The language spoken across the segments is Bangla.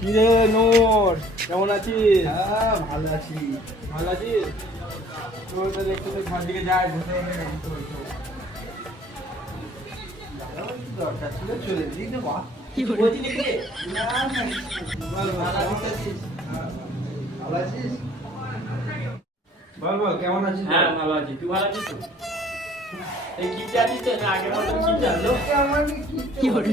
কিরে নোর কেমন আছিস? হ্যাঁ ভালো আছি। ভালো আছিস? তোর তো দেখতে তো ঘর দিকে যায় বসে দরকার ছিল চলে দিই না বাহ। বলছি নাকি রে? না না বল বল, ভালো আছিস? হ্যাঁ, ভালো আছিস? বল বল কেমন আছিস? হ্যাঁ ভালো আছি। তুই ভালো আছিস তো? এই কি না কি জানলো কি নয়।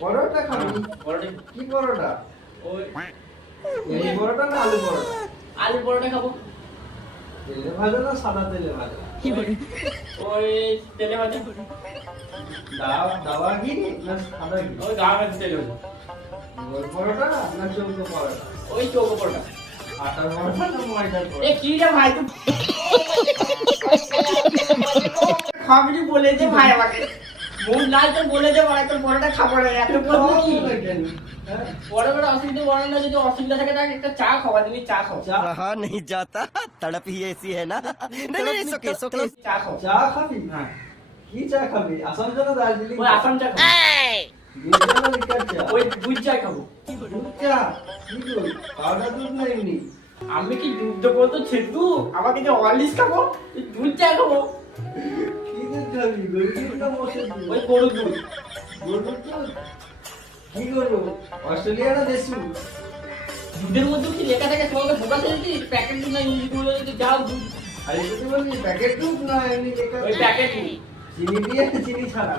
পরোটা খাবি? পরোটাই। কি পরোটা? ওই এই পরোটা না আলু পরোটা? আলু পরোটা খাব। তেলে ভাজা না সাদা তেলে ভাজা? ওই তেলে ভাজা। দাওয়া দাওয়া ঘি না সাদা ওই ভাজা তেলে ভাজা। গোল পরোটা না চৌকো পরোটা? ওই চৌকো পরোটা। আটার পরোটা না ময়দার এ কি রে ভাই তুই খাবি বলে দে ভাই আমাকে। চা খাওয়া তুমি চা খাও। চা? খাও। চা হ্যাঁ। আমি কি দুধ দেবো তো আমাকে যে অলিশ খাব দুধ চা খাব। দুধ খাবি গরুর দুধ। না মোষের দুধ ওই গরুর দুধ গরুর দুধ কি করব? অস্ট্রেলিয়া না দেশু। দুধের মধ্যে কি লেখা থাকে? তোমাকে ঢোকা দিয়েছি? প্যাকেট দুধ না ইংলিশগুলো যাও দুধ। আর যদি বলি প্যাকেট দুধ না এমনি লেখা ওই প্যাকেট চিনি দিয়ে চিনি ছাড়া।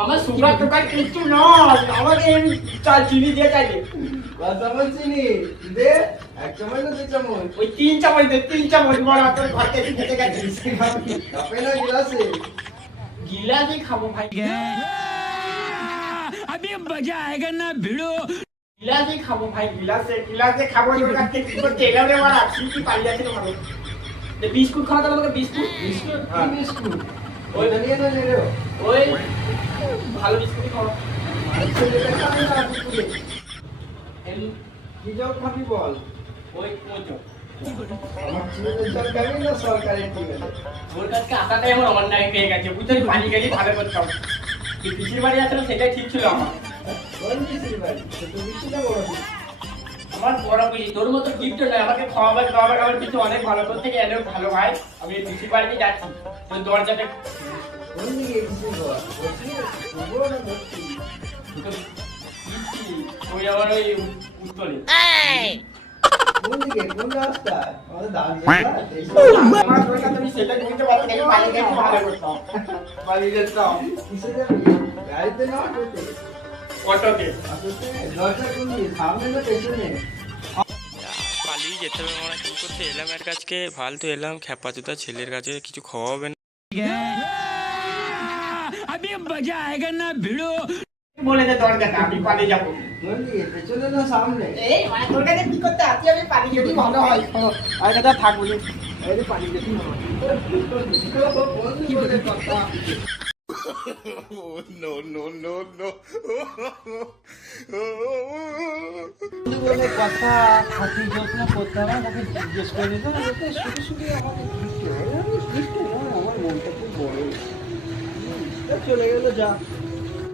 আমার সুগার টুগার কিছু নয়। আমাকে এমনি চিনি দিয়ে চাইলে। চিনি দে। এক চামচ না দু চামচ ওই তিন চামচ দে তিন চামচ বড় তোর ঘর থেকে খেতে গেছিস কাপে না গিলাসে গিলাসে খাবো ভাই अभी मजा आएगा ना भिड़ो গিলাসে খাবো ভাই গিলাসে গিলাসে খাবো তোর কাছ থেকে কি করতে এলাম রে মারা কি কি পালিয়ে যাচ্ছে রে ভালো বিস্কুট খাওয়া তাহলে আমাকে বিস্কুট বিস্কুট কি হ্যাঁ। বিস্কুট ওই ওই নিয়ে না রে ওই ভালো বিস্কুট খাওয়া ছেলেটা খাবে না বিস্কুটে এই- কি জল খাবি বল ওই কোচো সেটাই ঠিক ছিল আমার বাড়ি পিসি তোর মতো গিফট নয় আমাকে খাওয়াবার খাওয়াবার আমার কিছু অনেক ভালো তোর থেকে এনেও ভালো ভাই আমি পিসির বাড়িতে যাচ্ছি তোর পিসি, ওই আমার ওই উত্তরে কোন দিকে কোন রাস্তা আমাদের দাম আমার তোর কাছে আমি সেটা বুঝতে পারছি না, আমি পালিয়ে গেছি ভালো করতাম পালিয়ে যেতাম কিসে যাবি গাড়িতে না অটোতে অটোতে অটোতে দরজা কোন দিকে সামনে না পেছনে পালিয়ে যেতে হবে আমরা কি করতে এলাম এর কাছকে ফালতু এলাম খ্যাপা জুতা ছেলের কাছে কিছু খাওয়াবে না अभी मजा आएगा ना भिड़ो বলে দে দরজাটা আমি পানি যাব। কথা? থাকব যত্ন করতে হবে তাকে জিজ্ঞেস করে নিত আমার মনটা খুব বড় চলে গেল যা।